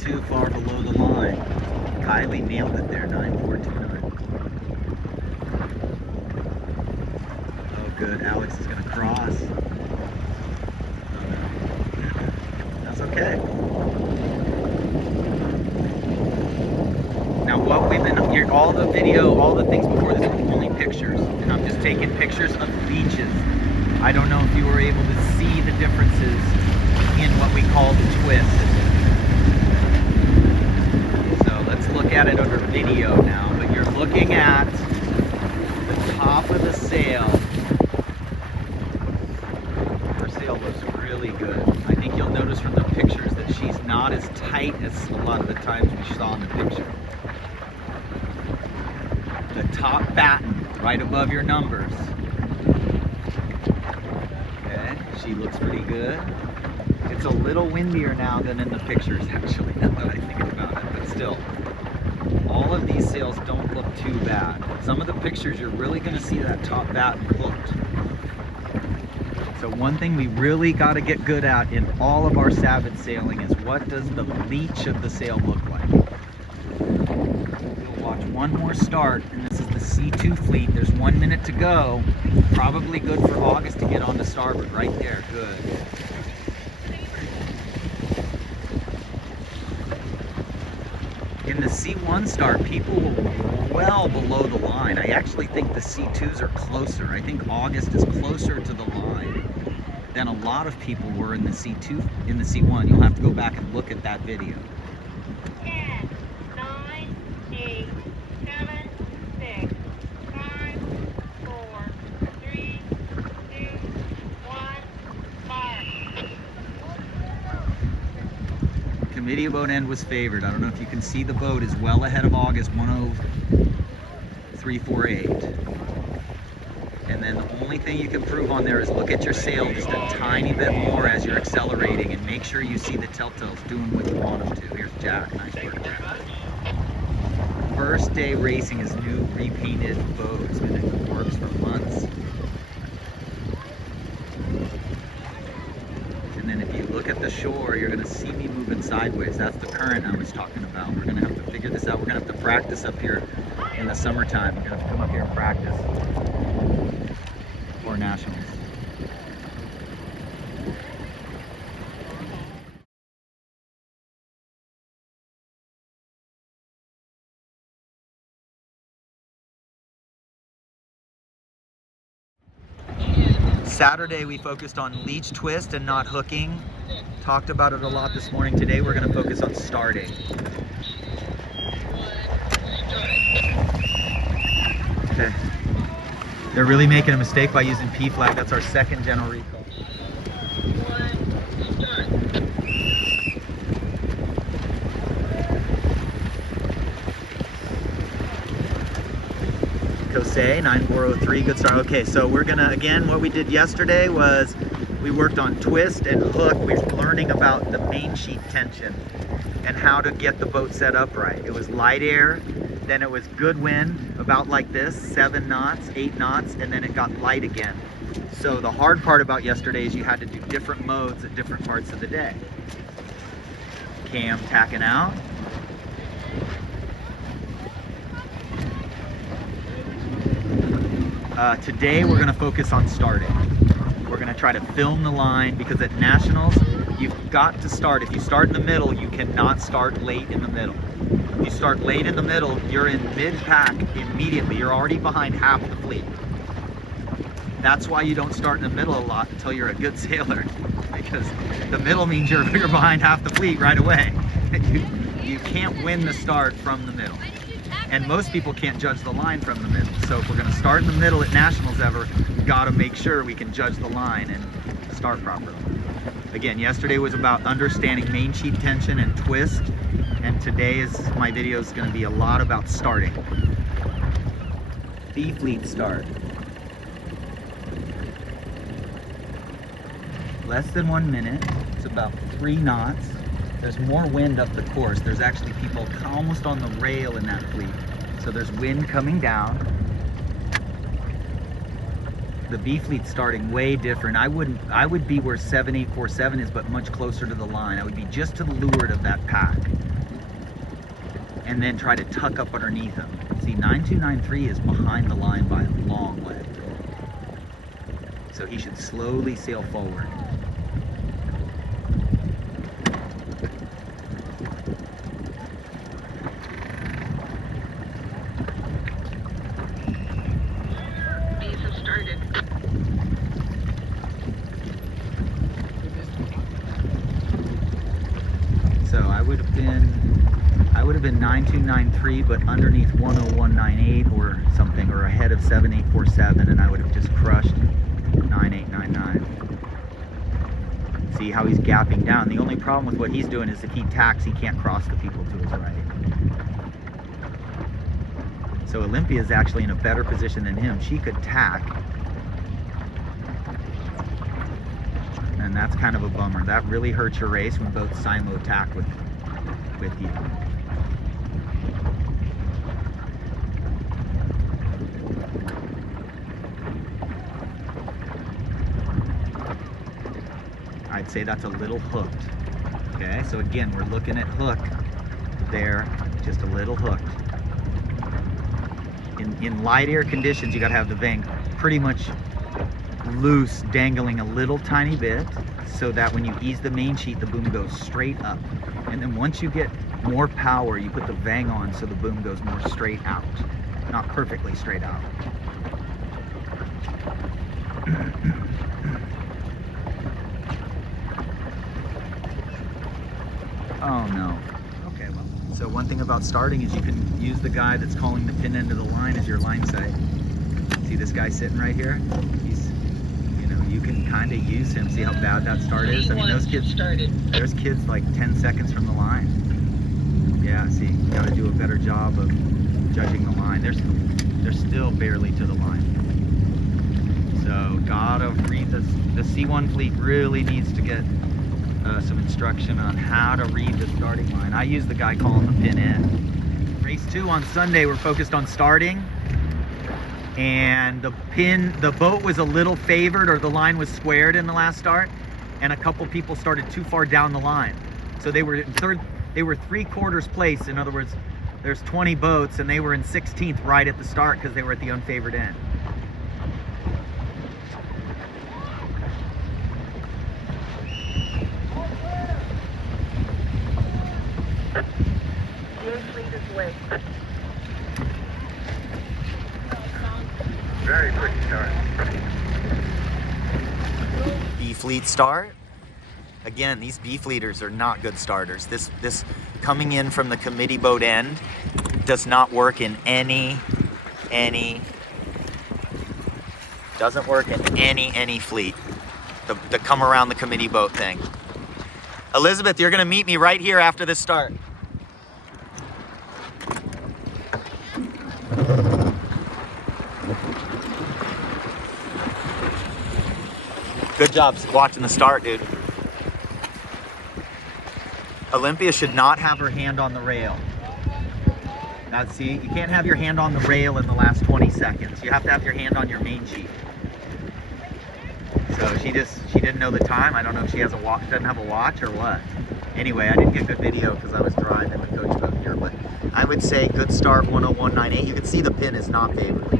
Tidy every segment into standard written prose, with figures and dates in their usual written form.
too far below the line. Kylie nailed it there, 9.429. Oh good, Alex is gonna cross. Oh no. That's okay. Now what we've been, all the video, all the things before this were only pictures. And I'm just taking pictures of beaches. I don't know if you were able to see the differences in what we call the twist. So let's look at it under video now, but you're looking at the top of the sail. Her sail looks really good. I think you'll notice from the pictures that she's not as tight as a lot of the times we saw in the picture. The top batten right above your numbers. Okay, she looks pretty good. It's a little windier now than in the pictures, actually, now that I think about it, but still. All of these sails don't look too bad. Some of the pictures, you're really gonna see that top batten hooked. So one thing we really gotta get good at in all of our Sabot sailing is what does the leach of the sail look like? We'll watch one more start, and this is the C2 fleet. There's 1 minute to go. Probably good for August to get on the starboard, right there, good. In the C1 start, people were well below the line. I actually think the C2s are closer. I think August is closer to the line than a lot of people were in the C2, in the C1. You'll have to go back and look at that video. 10, 9, 8, 7, 6, 5, 4, 3, 2, 1, fire. Committee boat end was favored. I don't know if you can see the boat is well ahead of August, 103.48. And then the only thing you can prove on there is look at your sail just a tiny bit more as you're accelerating and make sure you see the telltales doing what you want them to. Here's Jack, nice work, Jack. First day racing his new repainted boats, and it works for months. And then if you look at the shore, you're gonna see me moving sideways. That's the current I was talking about. We're gonna have to figure this out. We're gonna have to practice up here in the summertime. We're gonna have to come up here and practice for nationals. Saturday we focused on leech twist and not hooking. Talked about it a lot this morning. Today we're going to focus on starting. Okay. They're really making a mistake by using P flag. That's our second general recall. Kosei, 9403, good start. Okay, so we're gonna, again, what we did yesterday was we worked on twist and hook. We were learning about the main sheet tension and how to get the boat set up right. It was light air, then it was good wind, about like this, 7 knots, 8 knots, and then it got light again. So the hard part about yesterday is you had to do different modes at different parts of the day. Cam tacking out. Today we're going to focus on starting. We're going to try to film the line because at nationals you've got to start. If you start in the middle, you cannot start late in the middle. If you start late in the middle, you're in mid-pack immediately. You're already behind half the fleet. That's why you don't start in the middle a lot until you're a good sailor, because the middle means you're behind half the fleet right away. You can't win the start from the middle. And most people can't judge the line from the middle. So if we're going to start in the middle at nationals ever, we've got to make sure we can judge the line and start properly. Again, yesterday was about understanding main sheet tension and twist, and today my video is going to be a lot about starting. B fleet start. Less than 1 minute. It's about 3 knots. There's more wind up the course. There's actually people almost on the rail in that fleet. So there's wind coming down. The B fleet's starting way different. I would be where 7847 is, but much closer to the line. I would be just to the leeward of that pack. and then try to tuck up underneath him. See, 9293 is behind the line by a long way. So he should slowly sail forward. Bees have started. So I would have been 9293, but underneath 10198 or something, or ahead of 7847, and I would have just crushed 9899. See how he's gapping down. The only problem with what he's doing is if he tacks, he can't cross the people to his right. So Olympia is actually in a better position than him. She could tack. And that's kind of a bummer. That really hurts your race when both simo tack with you. I'd say that's a little hooked. Okay, so again, we're looking at hook there, just a little hooked. In light air conditions, you gotta have the vang pretty much loose, dangling a little tiny bit, so that when you ease the main sheet, the boom goes straight up. And then once you get more power, you put the vang on so the boom goes more straight out. Not perfectly straight out. Oh no. Okay, well. So one thing about starting is you can use the guy that's calling the pin end of the line as your line sight. See this guy sitting right here? He's, you know, you can kind of use him. See how bad that start is? I mean, those kids, there's kids like 10 seconds from the line. Yeah, see, you gotta do a better job of judging the line. They're still barely to the line. So gotta read this. The C1 fleet really needs to get some instruction on how to read the starting line. I use the guy calling the pin in. Race 2 on Sunday, we're focused on starting. And the boat was a little favored, or the line was squared in the last start, and a couple people started too far down the line. So they were in third, they were 3/4 place. In other words, there's 20 boats, and they were in 16th right at the start because they were at the unfavored end. Very quick start. B fleet start. Again, these B fleeters are not good starters. This coming in from the committee boat end does not work in any doesn't work in any fleet. The come around the committee boat thing. Elizabeth, you're gonna meet me right here after this start. Good job watching the start, dude. Olympia should not have her hand on the rail. Now see, you can't have your hand on the rail in the last 20 seconds. You have to have your hand on your main sheet. So she didn't know the time. I don't know if she has doesn't have a watch or what. Anyway, I didn't get good video because I was driving with Coach up here, but I would say good start 101.98. You can see the pin is not favored.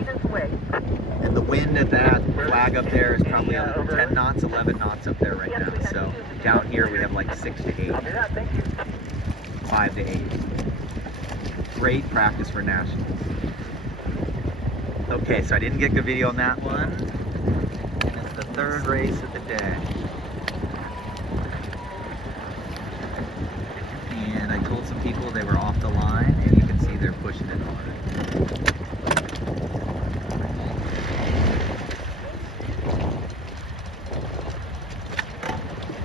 And the wind at that flag up there is probably 10 knots, 11 knots up there right now. So down here we have like 6 to 8, 5 to 8. Great practice for nationals. Okay, so I didn't get good video on that one. It's the third race of the day. And I told some people they were off the line, and you can see they're pushing it hard.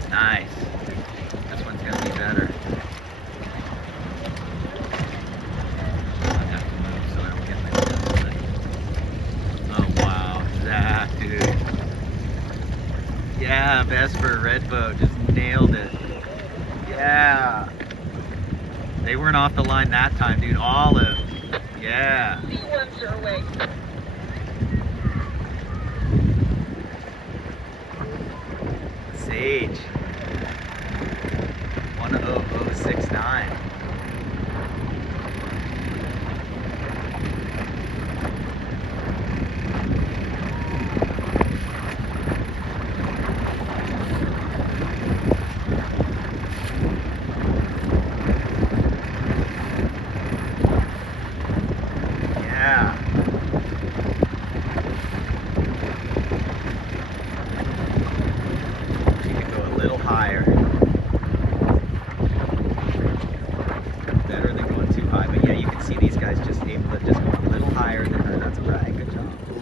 Nice. This one's gonna be better. I have to move so I don't get myself sick. Oh wow, that dude. Yeah, Vesper Red Boat just nailed it. Yeah. They weren't off the line that time, dude. Olive. Yeah. C1s are away. Sage. 10069.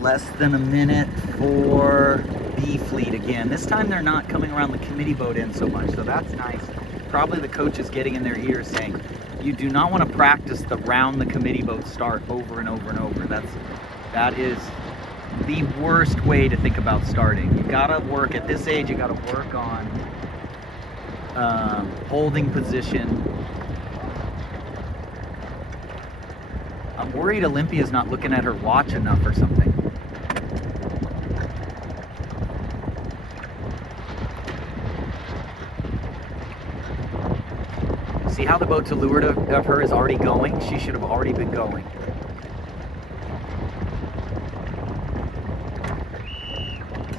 less than a minute for B fleet again. This time they're not coming around the committee boat end so much, so that's nice. Probably the coach is getting in their ears saying, you do not want to practice the round the committee boat start over and over and over. That is the worst way to think about starting. You gotta work, at this age, you gotta work on holding position. I'm worried Olympia's not looking at her watch enough or something. See how the boat to leeward of her is already going? She should have already been going.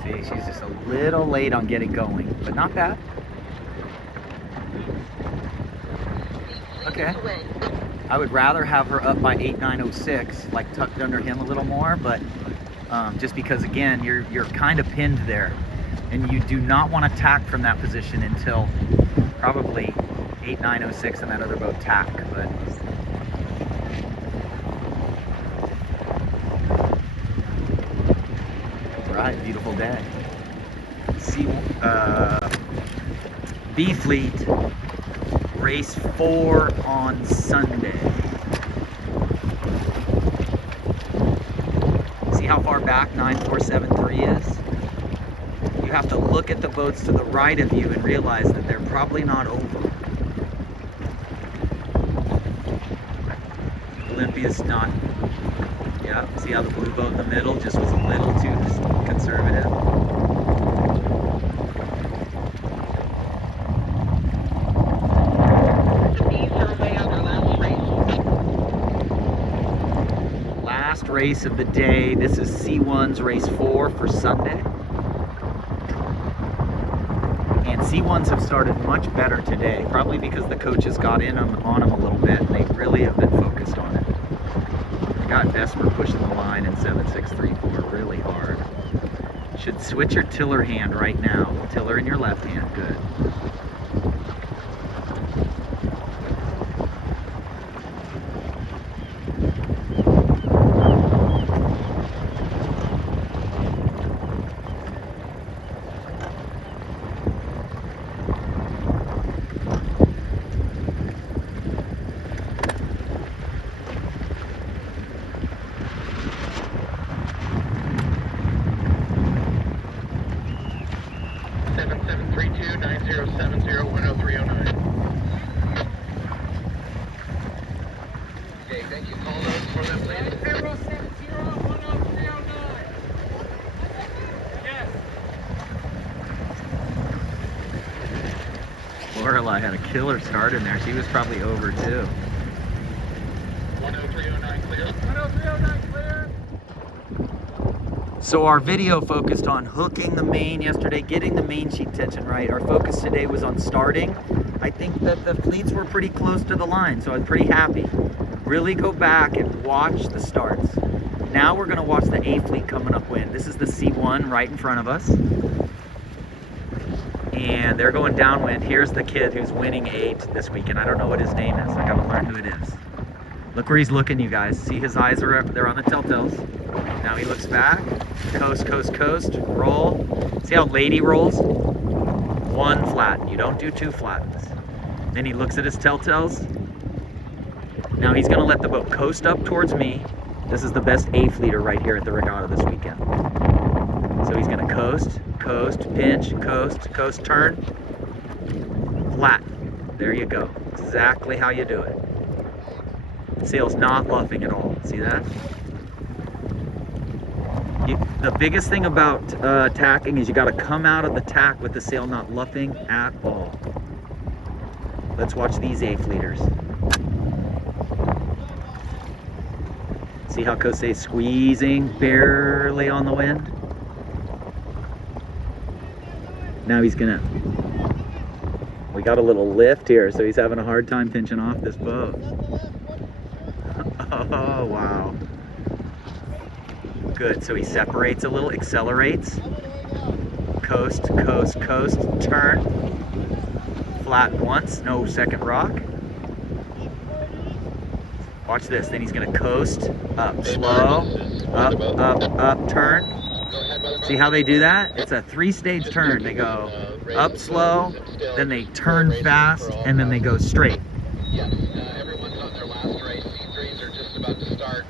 See, she's just a little late on getting going, but not bad. Okay. I would rather have her up by 8906, like tucked under him a little more, but just because again, you're kind of pinned there, and you do not want to tack from that position until probably 8906 and that other boat tack. But right, beautiful day. See, B fleet. Race 4 on Sunday. See how far back 9473 is? You have to look at the boats to the right of you and realize that they're probably not over. Olympia's not. Yeah, see how the blue boat in the middle just was a little too conservative. Race of the day. This is C1's race 4 for Sunday. And C1s have started much better today, probably because the coaches got in on them a little bit and they really have been focused on it. I got Vesper pushing the line in 7634 really hard. Should switch your tiller hand right now. Tiller in your left hand, good. Lorelei had a killer start in there. She was probably over too. 10309 clear. 10309 clear. So our video focused on hooking the main yesterday, getting the main sheet tension right. Our focus today was on starting. I think that the fleets were pretty close to the line, so I was pretty happy. Really go back and watch the starts. Now we're gonna watch the A fleet coming upwind. This is the C1 right in front of us. And they're going downwind. Here's the kid who's winning 8 this weekend. I don't know what his name is. I gotta learn who it is. Look where he's looking, you guys. See his eyes are up, they're on the telltales. Now he looks back, coast, coast, coast, roll. See how late he rolls? 1 flat, you don't do 2 flats. Then he looks at his telltales. Now he's gonna let the boat coast up towards me. This is the best A fleeter right here at the regatta this weekend. So he's gonna coast, coast, pinch, coast, coast, turn, flat. There you go. Exactly how you do it. Sail's not luffing at all. See that? The biggest thing about tacking is you got to come out of the tack with the sail not luffing at all. Let's watch these A fleeters. See how Kosei's squeezing barely on the wind? Now he's gonna, we got a little lift here, so he's having a hard time pinching off this boat. Oh, wow. Good, so he separates a little, accelerates. Coast, coast, coast, turn. Flat once, no second rock. Watch this. Then he's gonna coast up, slow, up, turn. See how they do that? It's a 3-stage turn. They go up slow, then they turn fast, and then they go straight. Yes, everyone's on their last race. C3s are just about to start.